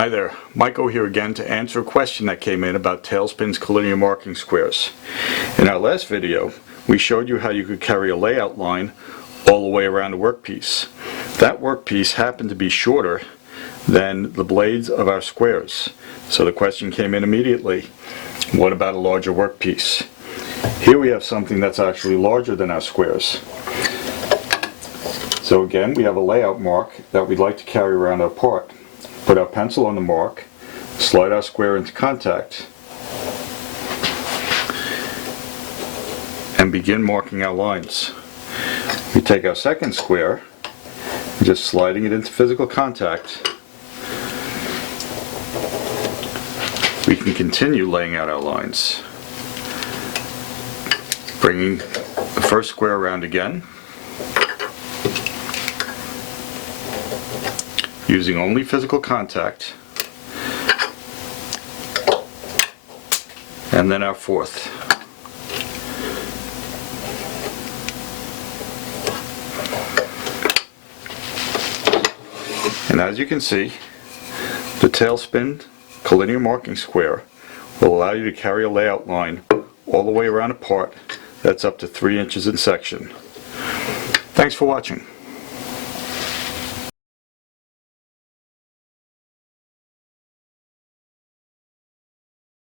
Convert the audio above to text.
Hi there, Michael here again to answer a question that came in about TailSpin's collinear marking squares. In our last video, we showed you how you could carry a layout line all the way around the workpiece. That workpiece happened to be shorter than the blades of our squares. So the question came in immediately, what about a larger workpiece? Here we have something that's actually larger than our squares. So again, we have a layout mark that we'd like to carry around our part. Put our pencil on the mark, slide our square into contact, and begin marking our lines. We take our second square, just sliding it into physical contact. We can continue laying out our lines. Bringing the first square around again. Using only physical contact, and then our fourth. And as you can see, the TailSpin collinear marking square will allow you to carry a layout line all the way around a part that's up to 3 inches in section. Thanks for watching.